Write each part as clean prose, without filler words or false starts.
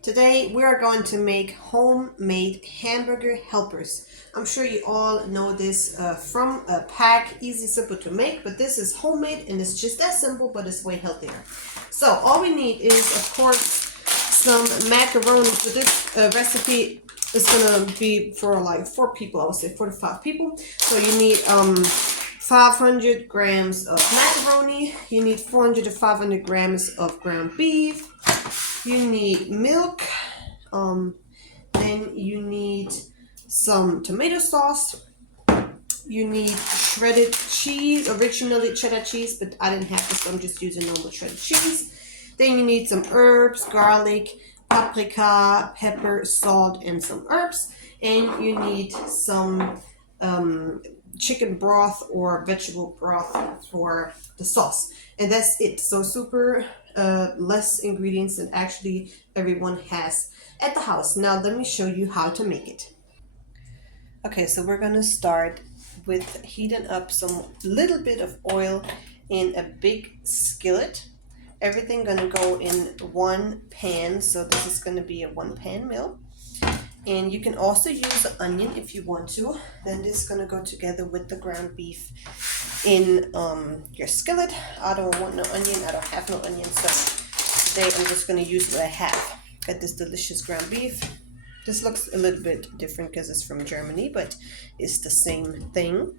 Today we are going to make homemade hamburger helpers. I'm sure you all know this from a pack, easy, simple to make, but this is homemade and it's just that simple, but it's way healthier. So all we need is, of course, some macaroni. For this recipe, it's gonna be for like 4 people. I would say 4 to 5 people. So you need 500 grams of macaroni. You need 400 to 500 grams of ground beef. You need milk, then you need some tomato sauce, you need shredded cheese, originally cheddar cheese, but I didn't have this, so I'm just using normal shredded cheese. Then you need some herbs, garlic, paprika, pepper, salt, and some herbs. And you need some chicken broth or vegetable broth for the sauce. And that's it. So super less ingredients than actually everyone has at the house. Now let me show you how to make it. Okay, so we're gonna start with heating up some little bit of oil in a big skillet. Everything gonna go in one pan, so this is gonna be a 1-pan meal. And you can also use an onion if you want to. Then this is gonna go together with the ground beef in your skillet. I don't want no onion, I don't have no onion, so today I'm just gonna use what I have. Got this delicious ground beef. This looks a little bit different because it's from Germany, but it's the same thing.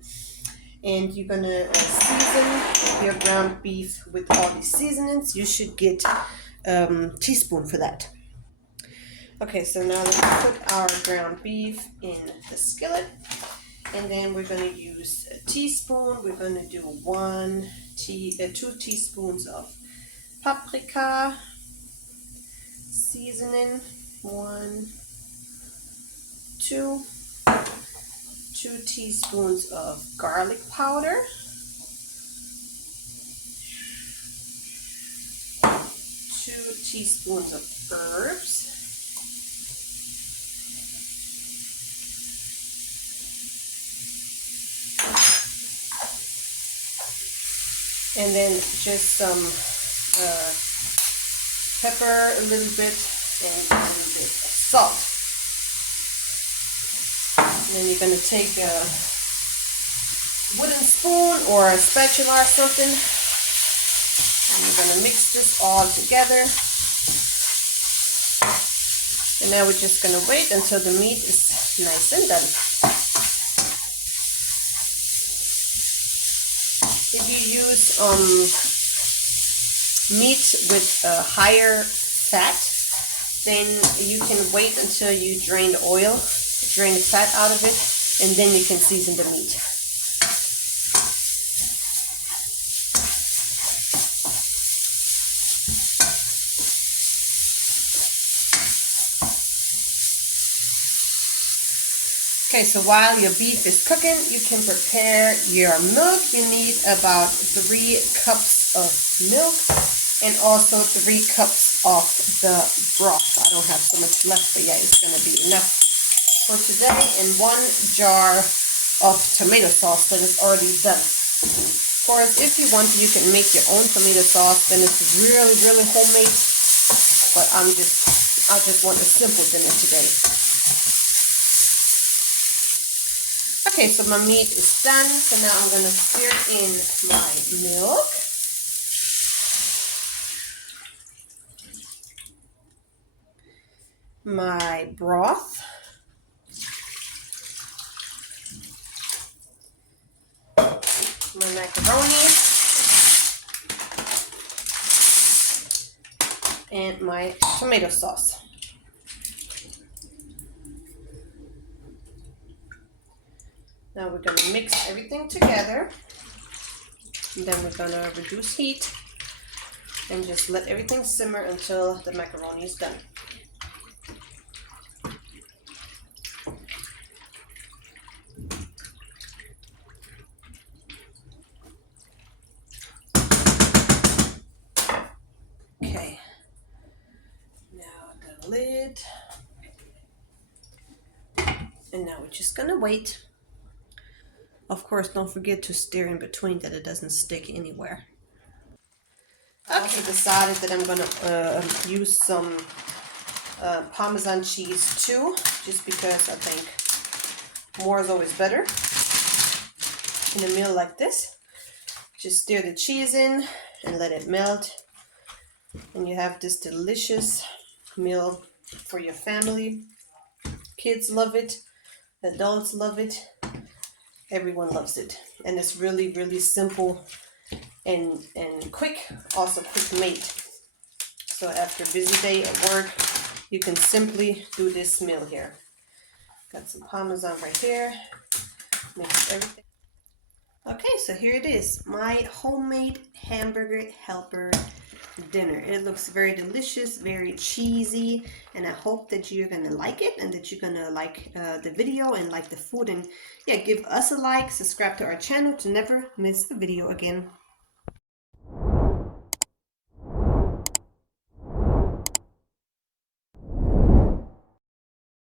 And you're gonna season your ground beef with all these seasonings. You should get a teaspoon for that. Okay, so now let's put our ground beef in the skillet. And then we're going to use a teaspoon. We're going to do 2 teaspoons of paprika seasoning. 1, 2 teaspoons of garlic powder. 2 teaspoons of herbs. And then just some pepper, a little bit, and a little bit of salt. And then you're going to take a wooden spoon or a spatula or something. And you're going to mix this all together. And now we're just going to wait until the meat is nice and done. If you use meat with a higher fat, then you can wait until you drain the oil, drain the fat out of it, and then you can season the meat. Okay, so while your beef is cooking, you can prepare your milk. You need about 3 cups of milk and also 3 cups of the broth. I don't have so much left, but yeah, it's going to be enough for today. And 1 jar of tomato sauce that is already done. Of course, if you want, you can make your own tomato sauce. Then it's really, really homemade. But I just want a simple dinner today. Okay, so my meat is done. So now I'm going to stir in my milk. My broth. My macaroni. And my tomato sauce. Now we're going to mix everything together. And then we're going to reduce heat and just let everything simmer until the macaroni is done. Okay. Now the lid. And now we're just going to wait. Of course, don't forget to stir in between that it doesn't stick anywhere. I also decided that I'm going to use some Parmesan cheese too, just because I think more is always better in a meal like this. Just stir the cheese in and let it melt, and you have this delicious meal for your family. Kids love it, adults love it, everyone loves it, and it's really, really simple and quick, also quick made. So after a busy day at work, you can simply do this meal here. Got some Parmesan right here. Mix everything. Okay, so here it is, my homemade hamburger helper dinner. It looks very delicious, very cheesy, and I hope that you're gonna like it and that you're gonna like the video and like the food. And yeah, give us a like, subscribe to our channel to never miss a video again.